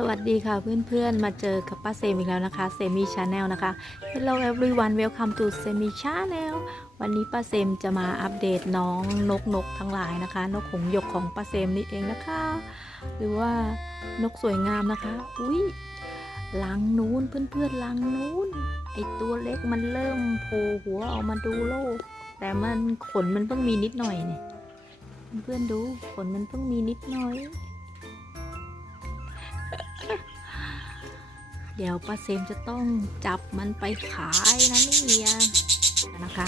สวัสดีค่ะเพื่อนๆ มาเจอกับป้าเซมอีกแล้วนะคะเซมีชาแนลนะคะ Hello everyone welcome to เซมีชาแนลวันนี้ป้าเซมจะมาอัปเดตน้องนกนกทั้งหลายนะคะ นกหงหยกของป้าเซมนี่เองนะคะ หรือว่านกสวยงามนะคะ อุ้ยลังนู้นเพื่อนๆลังนู้นไอตัวเล็กมันเริ่มโผล่หัวออกมาดูโลก แต่มันขนมันเพิ่งมีนิดหน่อยเนี่ยเพื่อนๆดูขนมันเพิ่งมีนิดหน่อย เดี๋ยวป้าเซมจะต้องจับมันไปขายนะเนี่ยนะคะ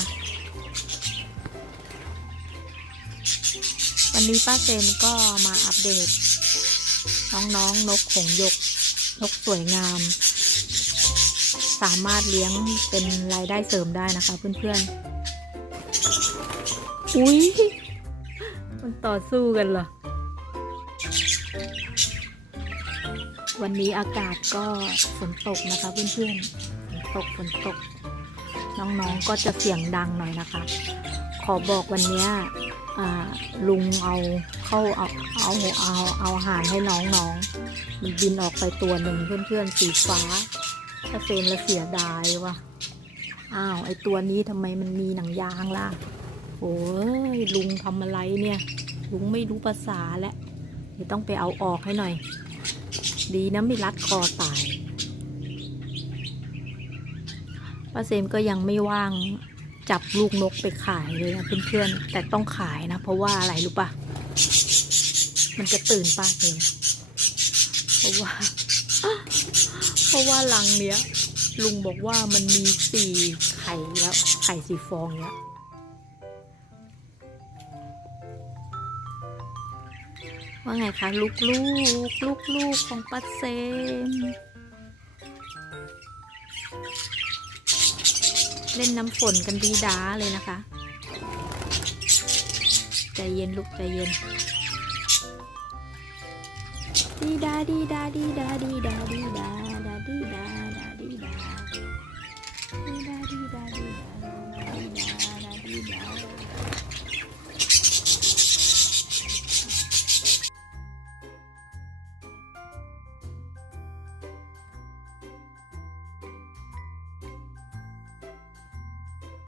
วันนี้ป้าเซมก็มาอัปเดต น้องๆนกหงยก นกสวยงาม สามารถเลี้ยงเป็นรายได้เสริมได้นะคะเพื่อนๆ อุ๊ยมันต่อสู้กันเหรอ วันนี้อากาศก็ฝนตกนะคะเพื่อนๆฝนตกฝนตก น้องๆก็จะเสียงดังหน่อยนะคะ ขอบอกวันนี้ลุงเอาเข้าเอาเอาเอาเอาอาหารให้น้องๆมันบินออกไปตัวหนึ่งเพื่อนๆสีฟ้า ถ้าเซนละเสียดายว่ะอ้าวไอตัวนี้ทำไมมันมีหนังยางล่ะโอ้ยลุงทำอะไรเนี่ย ลุงไม่รู้ภาษาแล้วเดี๋ยวต้องไปเอาออกให้หน่อย ดีนะไม่รัดคอตายป้าเซมก็ยังไม่ว่างจับลูกนกไปขายเลยนะเพื่อนๆแต่ต้องขายนะ เพราะว่าอะไรรู้ปะมันจะตื่นป้าเซมเพราะว่า เพราะว่าลังเนี้ยลุงบอกว่ามันมีสี่ไข่แล้วไข่สีฟองเนี้ย ว่าไงคะลูกลูกลูกลูกของป้าเซม เล่นน้ำฝนกันดีดาเลยนะคะ ใจเย็นลูกใจเย็น ดีดาดีดาดีดาดีดาดี